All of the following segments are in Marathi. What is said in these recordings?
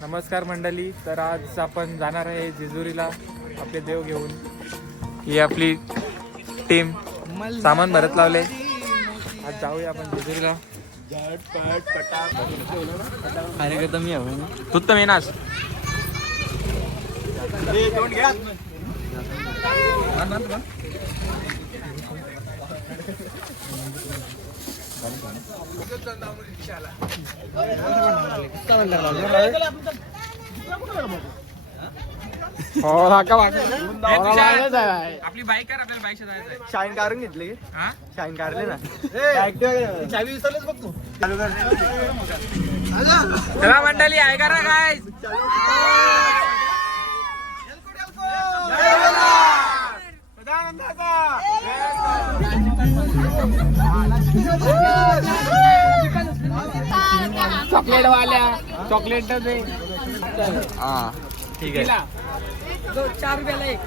नमस्कार मंडळी. तर आज आपण जाणार आहे जेजुरीला आपले देव घेऊन. ही आपली टीम सामान भरत लावले. आज जाऊया आपण जेजुरीला. तू तर मेनास आपली बाईक कर. आपल्याला बाईकच्या जायचं. शाईन काढून घेतली. शाईन काढले ना. चला मंडळी आहे करा काय. चॉकलेट वाल्या चॉकलेट दे. ठीक आहे. 4 रुपयाला एक.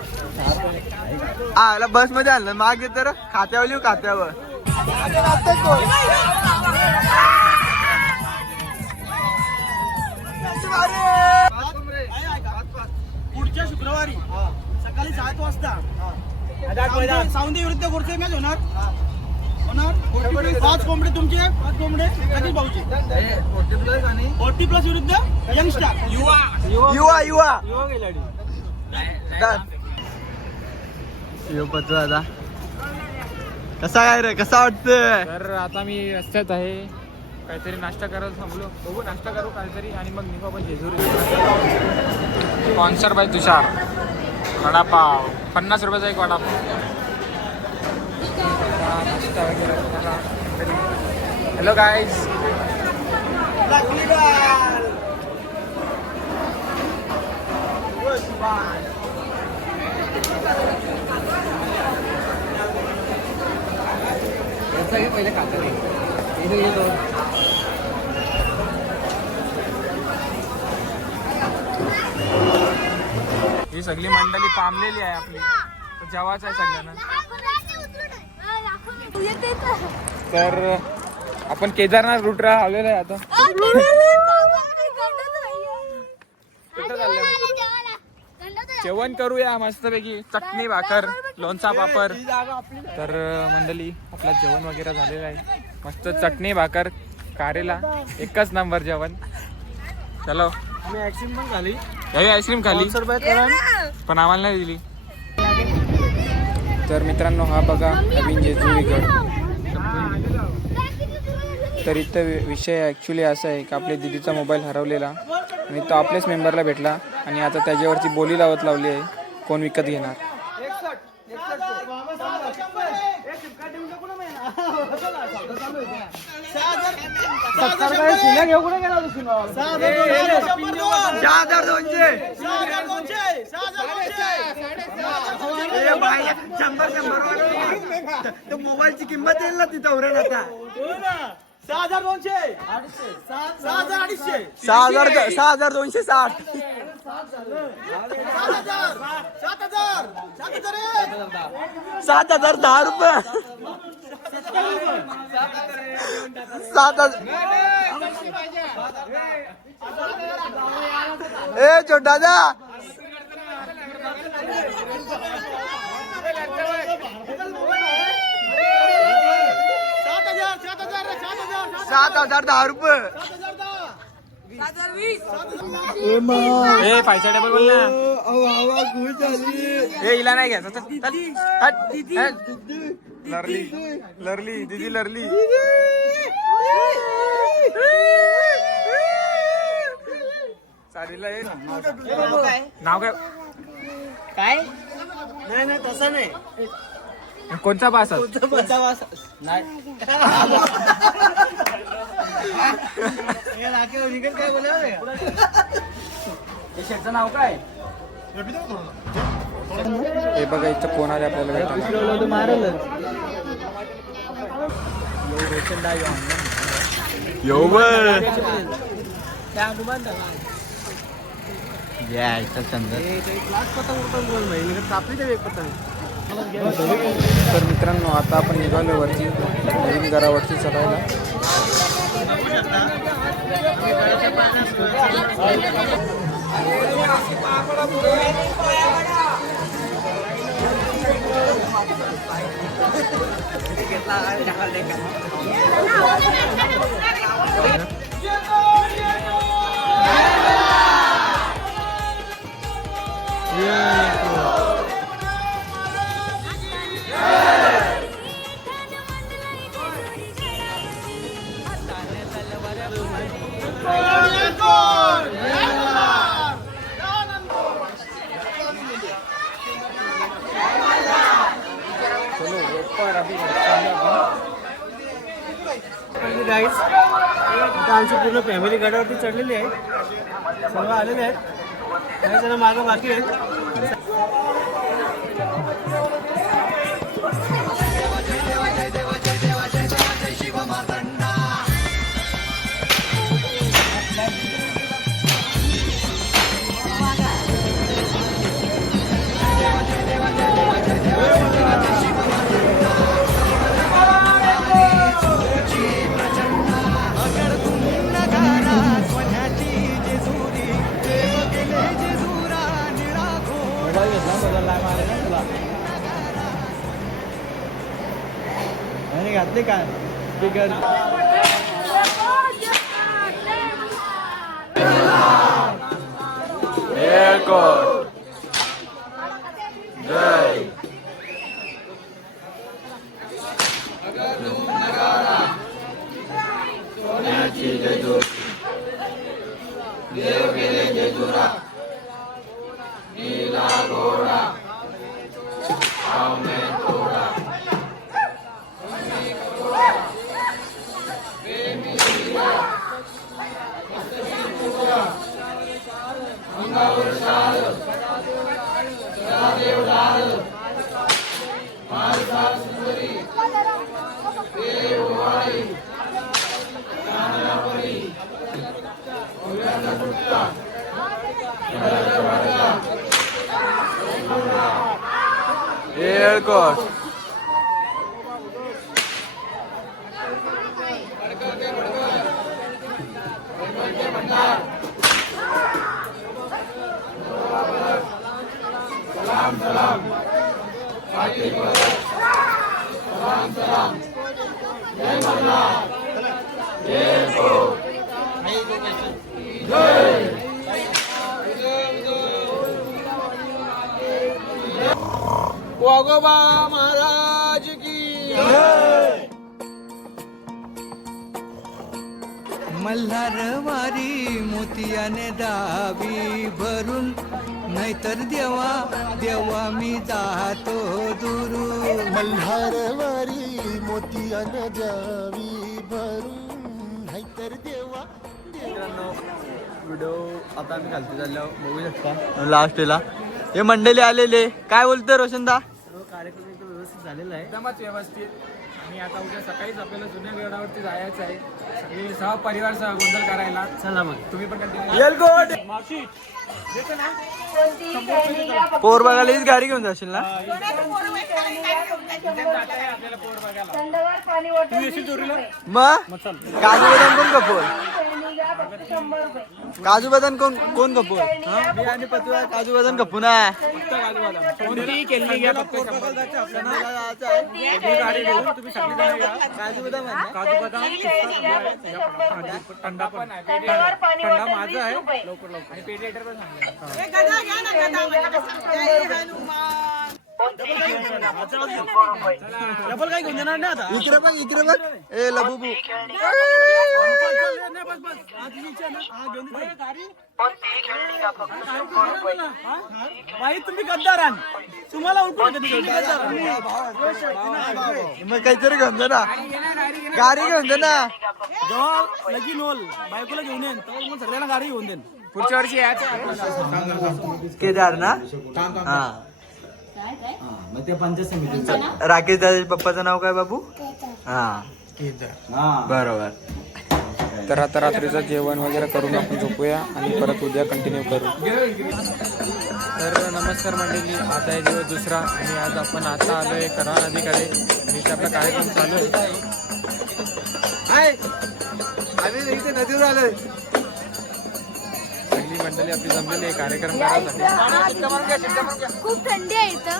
बस मध्ये आणलं मागे तर खात्यावर लिहू. खात्यावर पुढच्या शुक्रवारी सकाळी 7 वाजता सावंदी विरुद्ध गोरसे मॅच होणार. 5 कोंबडे तुमचे, 5 कोंबडे सचिन भाऊचे. 40+ विरुद्ध यंगस्टार युवा पत्र दादा. कसा काय रे, कसा वाटतं? तर आता मी रस्त्यात आहे. काहीतरी नाश्ता करायला थांबलो. बघू नाश्ता करू काहीतरी आणि मग निघू आपण जेजुरी. स्पॉन्सर बाय तुषार. वडापाव 50 रुपयाचा एक वडापाव. नाश्ता वगैरे. Hello guys. पहिले खातं नाही. ही सगळी मंडळी पामलेली आहे आपली. जेवायचं आहे सगळ्यांना. तर आपण केदारनाथ रूटला आलेलो आहे आता. कुठं चाललंय? जेवण करूया मस्तपैकी. चटणी भाकर लोणचा पापड. तर मंडळी आपलं जेवण वगैरे झालेलं आहे. मस्त चटणी भाकर कारेला. एकच नंबर जेवण. चलो आईस्क्रीम पण झाली. आईस्क्रीम खाली पण आम्हाला नाही दिली. तर मित्रांनो हा बघा नवीन जेजुरीगड. तर इथं विषय ॲक्च्युली असा आहे की आपल्या दिदीचा मोबाईल हरवलेला आणि तो आपल्याच मेंबरला भेटला आणि आता त्याच्यावरती बोली लावली आहे कोण विकत घेणार. मोबाईलची किंमत येईल ना तिथं उरेल आता. 6,200 6,260 7,010 रुपये. 7,000. ए छोटा जा. 7,010 रुपये. 7,020 पैसा टेबल बोल ना. हवा खुश झाली. हिला नाही घ्यायचं. लरली दीदी लरली. चालेल. नाव काय काय नाही तसं नाही. कोणचा पास नाही काय बोला. नाव काय? हे बघा इथं कोण आले आपल्याला भेटायला. तर मित्रांनो आता आपण निघालो वरती नवीन घरावरती चढायला. गाईज आता आमची पूर्ण फॅमिली गडावरती चढलेली आहे. सर्व आलेले आहेत. काही जण मागं बाकी आहेत. घातले का स्पीकर जय एअरकोट वाघोबा महाराज की मल्हारवारी मोतियाने दावी भरून नाहीतर देवा देवा मी जातो दुरून. मल्हारवारी मोतियाने द्यावी भरून नाहीतर देवा. व्हिडिओ आता आम्ही घालतो चाललो बघू शकता. लास्टला हे मंडळी आलेले काय बोलतो रोशनदा. सर्व कार्यक्रम एकदम व्यवस्थित झालेला आहे. एकदमच व्यवस्थित. आणि आता उद्या सकाळीच आपल्याला जुन्या गडावरती जायचं आहे. सगळे सहपरिवार सह गोंधळ करायला. चला मग तुम्ही पण एअरकोट मावशी देतो ना. पोर बघायला हीच गाडी घेऊन जाशील ना. आपल्याला पोर बघायला. तुम्ही येशील चोरीला मग काजू बदाम कोण कपूर. काजू बदाम कोण कपूर. मी आणि पतुआ काजू बदाम कपू ना. कोणतीही केली घ्या फक्त गाडी घेऊन तुम्ही सगळी जण या. काजू बदाम आहे ना? काजू बदाम थंडा पण आहे. थंडा माझा आहे लवकर लवकर. आणि पेडिएटर पण डबल काही घेऊन देणार नाही आता. इकडे बघ ए लबुबू. बाई तुम्ही गद्दार आहात. तुम्हाला ओळखून मग काहीतरी घेऊन दे ना. गाडी घेऊन दे ना. जेव्हा लगीन होल बायकोला घेऊन येईन तेव्हा मग सगळ्यांना गाडी घेऊन देईन. पुढच्या वर्षी यायचं. केदार ना. हा मग ते पंचायत समिती राकेश दादाच्या पप्पाचं नाव काय बाबू. हा बरोबर. तर आता रात्रीचं जेवण वगैरे करून आपण झोपूया आणि परत उद्या कंटिन्यू करू. तर नमस्कार मंडळी. आता आहे दिवस दुसरा आणि आज आपण आता आलोय करा नदीकडे आणि इथे आपला कार्यक्रम चालू आहे. आम्ही इथे नदीवर आलोय. सगळी मंडळी आपली जमलेली आहे कार्यक्रम करायसाठी. खूप थंडी आहे इथं.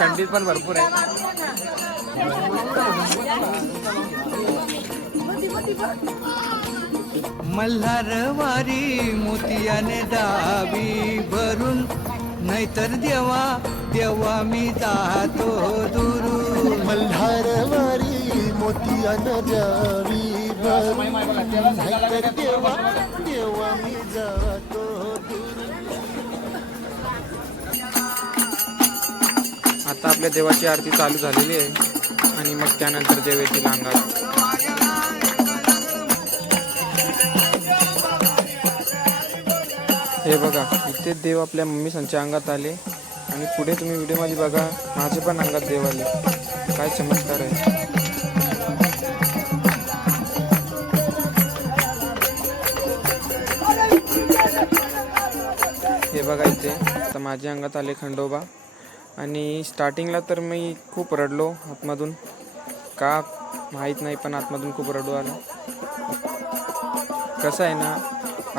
थंडीत पण भरपूर आहे. मल्हारवारी मोतियाने डावी भरून नाहीतर देवा देवा मी जातो दुरून. मल्हारवारी मोतियानं द्यावी भरून नाहीतर देवा देवा मी जातो दूर. आता आपल्या देवाची आरती चालू झालेली आहे आणि मग त्यानंतर देव येतील अंगात. हे बघा इथे देव आपल्या मम्मी संच्या अंगात आले आणि पुढे तुम्ही व्हिडिओमध्ये बघा माझे पण अंगात देव आले. काय चमत्कार आहे. हे बघा इथे आता माझ्या अंगात आले खंडोबा. आणि स्टार्टिंगला तर मी खूप रडलो आतमधून, का माहीत नाही, पण आतमधून खूप रडू आलं. कसं आहे ना,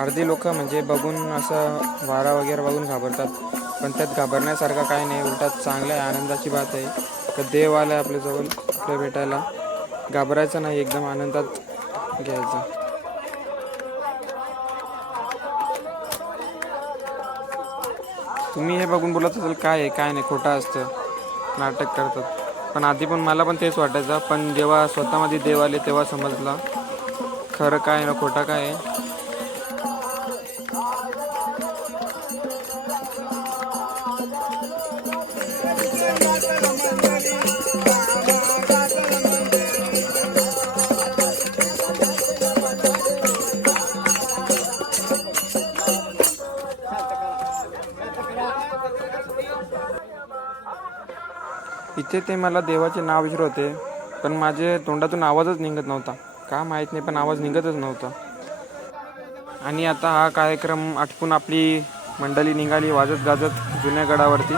अर्धी लोक म्हणजे बघून असं वारा वगैरे बघून घाबरतात, पण त्यात घाबरण्यासारखं काय नाही, उलटात चांगलं आहे, आनंदाची बात आहे. तर देव आला आपल्याजवळ आपल्या भेटायला. घाबरायचं नाही, एकदम आनंदात घ्यायचं. तुम्ही हे बघून बोलत असाल काय आहे काय नाही, खोटं असतं, नाटक करतात. पण आधी पण मला पण तेच वाटायचं, पण जेव्हा स्वतःमध्ये देव आले तेव्हा समजलं खरं काय ना खोटं काय आहे. इथे ते मला देवाचे नाव विचारत होते, पण माझे तोंडातून आवाजच निघत नव्हता, का माहीत नाही, पण आवाज निघतच नव्हता. आणि आता हा कार्यक्रम आटपून आपली मंडळी निघाली वाजत गाजत जुन्या गडावरती.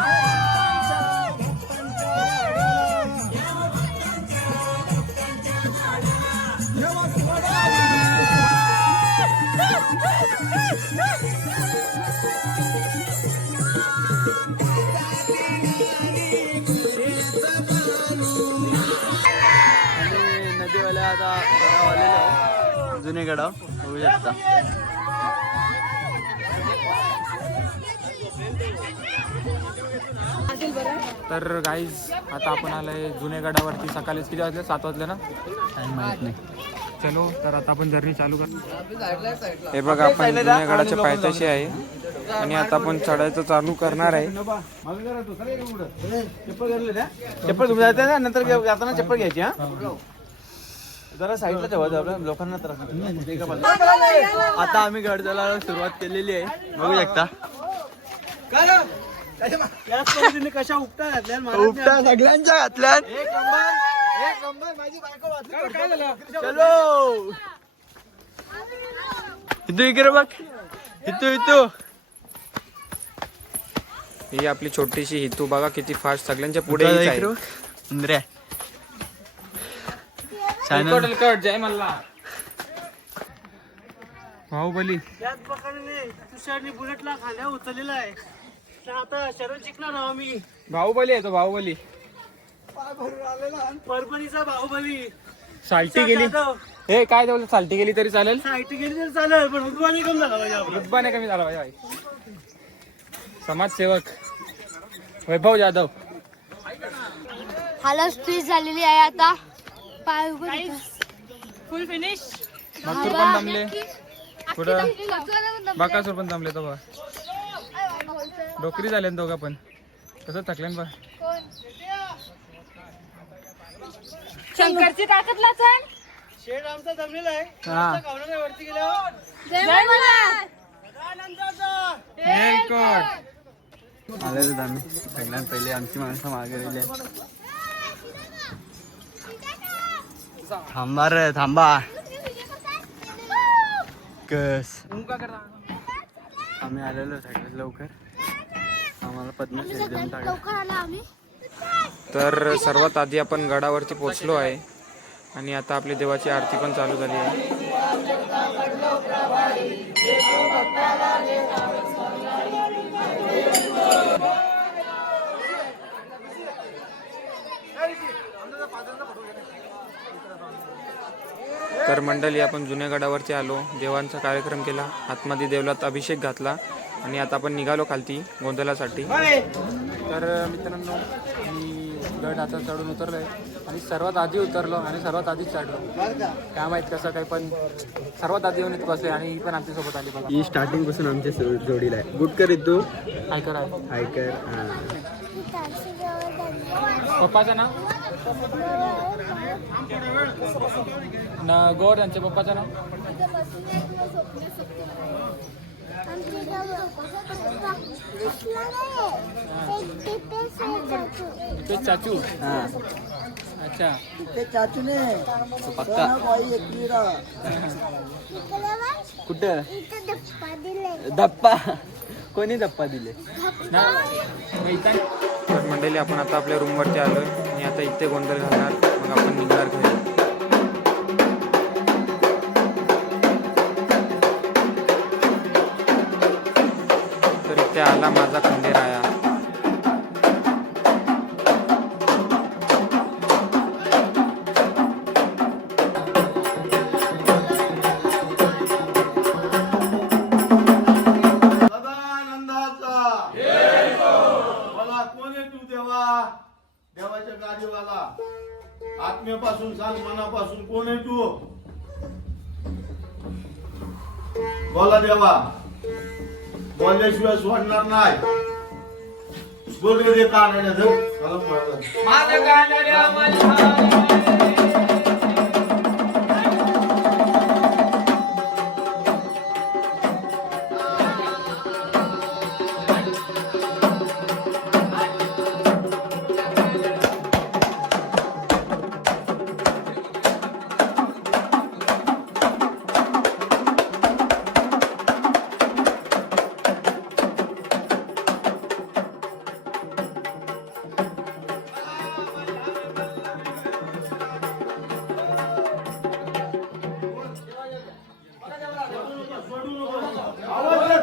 नदीवाल्या आता गडाव आलेलो आहे, जुने गडाव होऊ शकता. तर गाईज आता आपण आलोय जुन्या गडावरती. सकाळीच किती वाजले, 7 वाजले ना, काही माहित नाही. चलो तर आता आपण जर्नी चालू कर. हे बघा आपण जुन्या गडाच्या पायथ्याशी आहे आणि आता आपण चढायचं चालू करणार आहे. चप्पल तुम्ही जाते ना, नंतर जाताना चप्पल घ्यायची. हा जरा साईडला ठेवा, लोकांना त्रास. आता आम्ही गड चढायला सुरुवात केलेली आहे, बघू शकता. याच पद्धतीने कशा उपटा घातल्या उपटा सगळ्यांच्या घातल्यात. चलो इथू इकडे बघ, इथू ही आपली छोटीशी हितू बघा किती फास्ट सगळ्यांच्या पुढे आहे. जय मल्ला बाहुबली. त्याच प्रकारे तुषारने बुलेटला खांद्या उचललेला आहे. तर आता शरण शिकणार आहोत आम्ही. बाहुबली आहे तो, बाहुबली. परभणीचा बाहुबली. साल्टी गेली, हे काय बोलतो, साल्टी गेली तरी चालेल, साईट गेली तर चालेल, पण रुतबाने कम झाला पाहिजे आपला. रुतबाने कमी झाला पाहिजे. समाजसेवक वैभव जाधव. हालत स्ट्रीच झालेली आहे आता. पाय फुल फिनिश. मथुर पण दमले, पुढं बाकासूर पण दमले. तो बघा डोकरी झाले दोघा पण, कसं थकले बा. शंकरची ताकदला चण. शेड आमचा जमलेला आहे. हा. गावण्याने वरती गेल्यावर जय मल्हार. आलेलो आम्ही सगळ्यात पहिले. आमची माणसं मागे राहिली आहेत. थांबा रे थांबा. कस आम्ही आलेलो सगळ्यात लवकर, आम्हाला पद्मश्री देऊन टाकलं. लवकर आला आम्ही. तर सर्वात आधी आपण गडावरती पोहोचलो आहे आणि आता आपली देवाची आरती पण चालू झाली आहे. तर मंडळी आपण जुन्या गडावरती आलो, देवांचा कार्यक्रम केला, आतमध्ये देवलात अभिषेक घातला आणि आता आपण निघालो खालती गोंधळासाठी. तर मित्रांनो मी गड आता चढून उतरलोय आणि सर्वात आधी उतरलो आणि सर्वात आधीच चढलो. काय माहित कसं काही, पण सर्वात आधी येऊन इथं बसले आणि ही पण आमच्यासोबत आली बघा. ही स्टार्टिंग पासून आमच्या जोडीला आहे. गुड कर तू ऐकर आहे हायकर. पप्पाचं नाव गोर, त्यांच्या पप्पाचं नाव ते चाचू. अच्छा चाचू ने पक्का कुठं धप्पा कोणी धप्पा दिले. तर मंडळी आपण आता आपल्या रूमवरती आलोय आणि आता इथे गोंधळ घालणार, मग आपण निघणार घरी. तर इथे आला माझा खंडेराया. देवाच्या गाडीवाला आत्म्यापासून सांग, मनापासून कोण आहे तू? बोला देवा, बोलल्याशिवाय सोडणार नाही. बोल रे दे कानाड्या धर आवाज दे.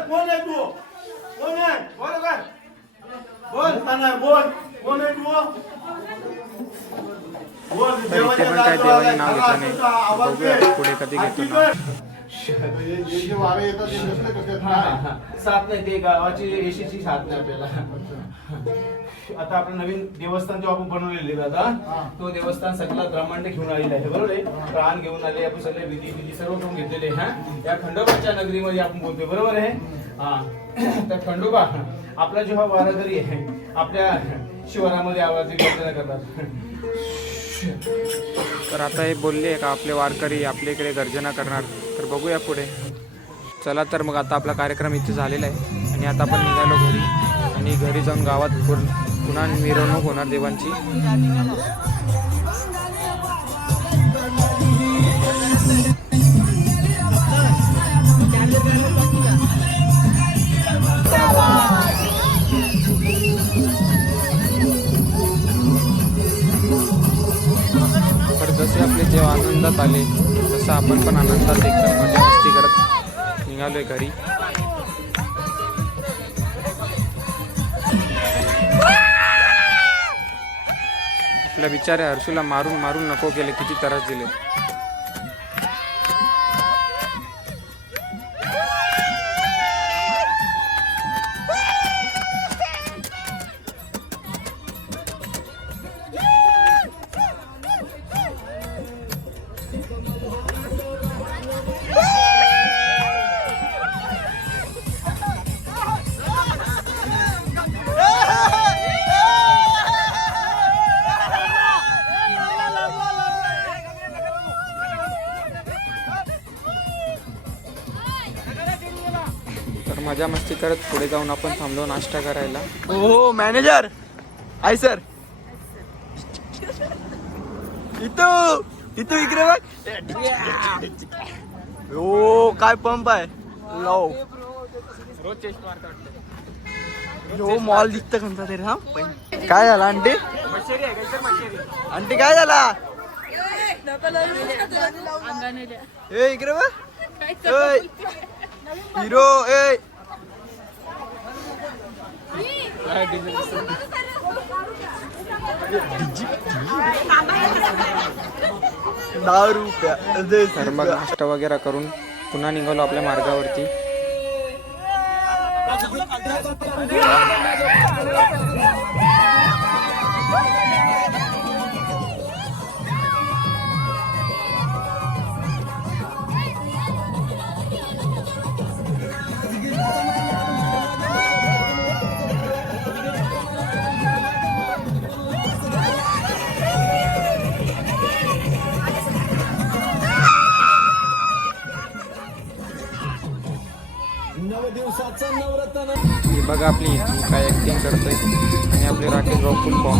कोण आहे तू? कोण आहे? बोल काय? बोल का नाही? बोल कोण आहे तू? बोल. तर इथे पण काय देवाने नाव घेतलं नाही, बघूया पुढे कधी घेतो ना. साथ नाही, ते गावाची रेषेची साथ नाही आपल्याला. आता आपण नवीन देवस्थान जो आपण बनवलेले आता तो देवस्थान सगळा ब्रह्मांड घेऊन आलेला आहे, बरोबर आहे. प्राण घेऊन आले आपण, सगळे विधी सर्व करून घेतलेले. हा, या खंडोबाच्या नगरीमध्ये आपण बोलतोय, बरोबर आहे. हा, तर खंडोबा आपला जेव्हा वारकरी आहे आपल्या शिवारामध्ये आवाज गर्जना करतात. तर आता हे बोलले का आपले वारकरी आपल्या इकडे गर्जना करणार, तर बघूया पुढे. चला तर मग आता आपला कार्यक्रम इथे झालेला आहे आणि आता आपण निघालो घरी आणि घरी जाऊन गावात पुन्हा मिरवणूक होणार देवांची. तर जसे आपले देव आनंदात आले तसं आपण पण आनंदात एकदम मजा मस्ती करत निघालोय घरी. आपल्या बिचारे हर्षूला मारून मारून नको केले, किती त्रास दिले. तर मजा मस्ती करत पुढे जाऊन आपण थांबलो नाश्ता करायला. हो मॅनेजर आय सर. इथं इकडे बघ. हो काय पंप आहे. लाव रोज चेस्ट मारता वाटतं. हो मॉल दिसतं कोणता तरी. हा काय झालं आंटी? मशेरी आहे का सर? मशेरी आंटी काय झाला? ए इकडे बघ. हिरो ए ₹10 तर मग नाश्ता वगैरे करून पुन्हा निघालो आपल्या मार्गावरती. ही बघा आपली ही काय ऍक्टिंग करतोय आणि आपले राकेश भाऊ फुल फॉर्म.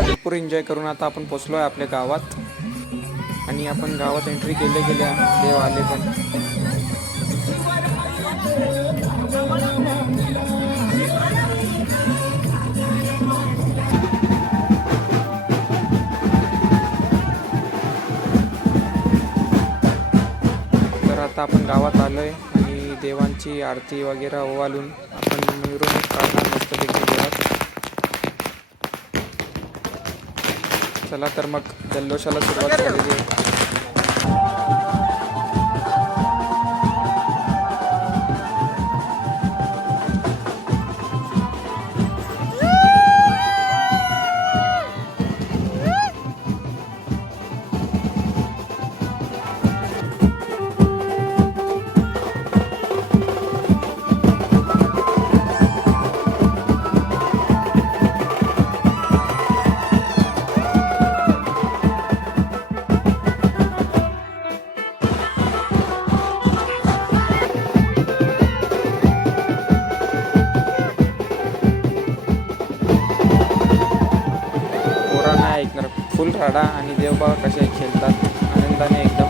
भरपूर एन्जॉय करून आता आपण पोचलो आहे आपल्या गावात आणि आपण गावात एंट्री केल्या गेल्या देव आले पण. तर आता आपण गावात आलोय आणि देवांची आरती वगैरे ओवाळून आपण मिरवणूक काढणार मस्तपैकी देवात. चला तर मग जल्लोषाला सुरुवात झालेली आहे. पोरांना ऐकणार फुल राडा आणि देवबाबा कसे खेळतात आनंदाने एकदम.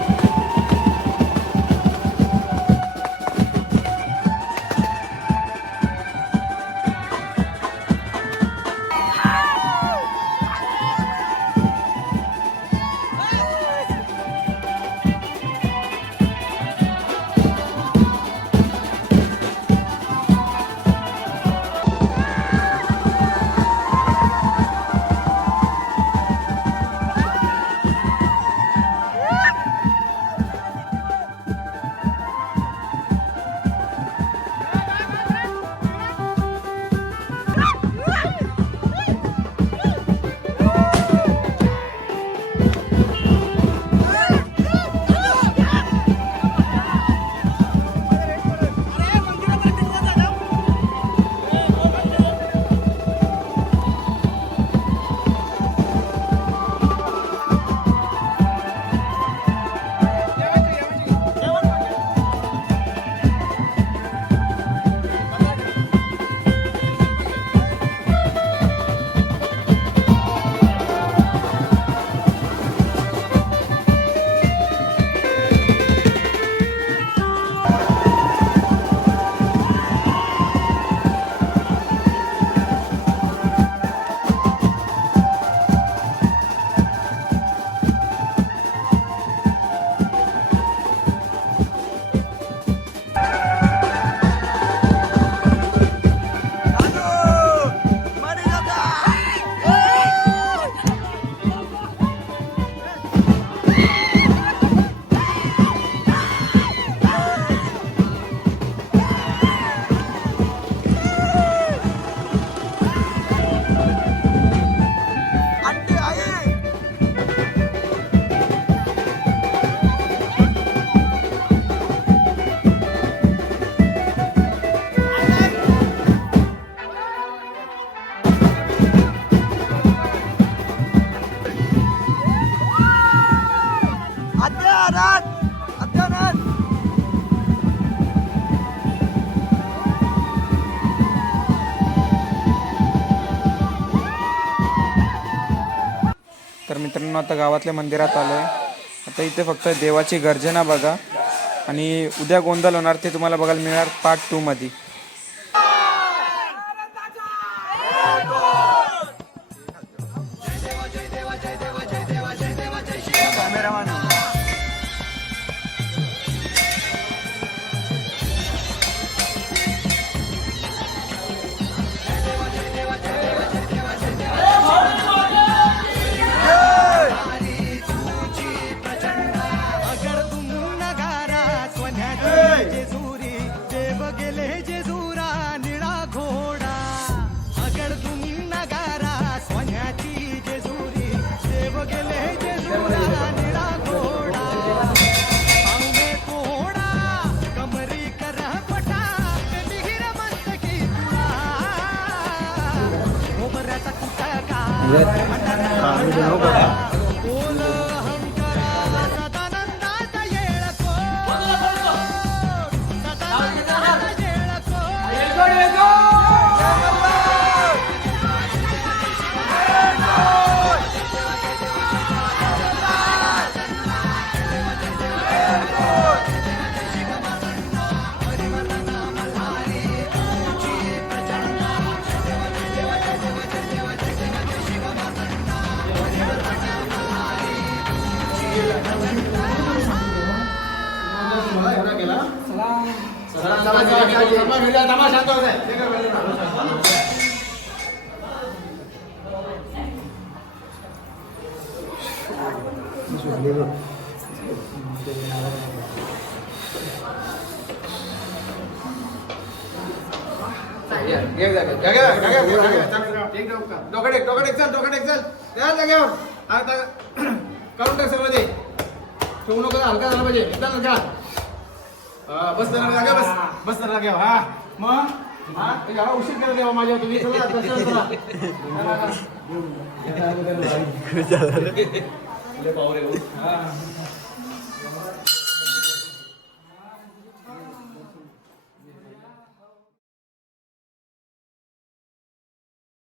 तर मित्रांनो आता गावातल्या मंदिरात आलो आहे. आता इथे फक्त देवाची गर्जना बघा आणि उद्या गोंधळ होणार ते तुम्हाला बघायला मिळणार पार्ट 2 मध्ये. करून टाक सगळं ते ठेवू नको हलका झाला पाहिजे एकदम घ्या बस जागा बस जागा हा मग हा उशीर केला तेव्हा माझ्या तुम्ही चला